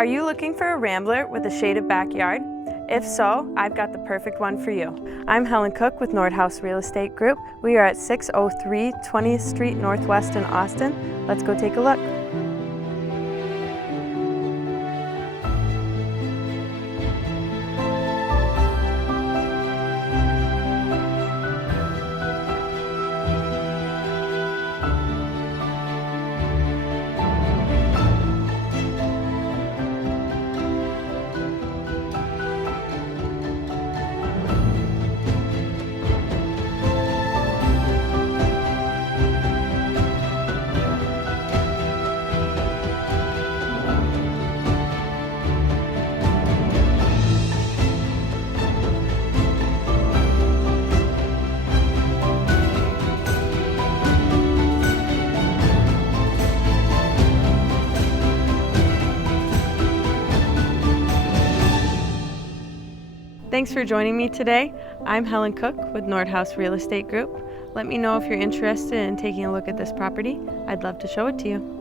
Are you looking for a rambler with a shaded backyard? If so, I've got the perfect one for you. I'm Helen Cook with Nordhaus Real Estate Group. We are at 603 20th Street Northwest in Austin. Let's go take a look. Thanks for joining me today. I'm Helen Cook with Nordhaus Real Estate Group. Let me know if you're interested in taking a look at this property. I'd love to show it to you.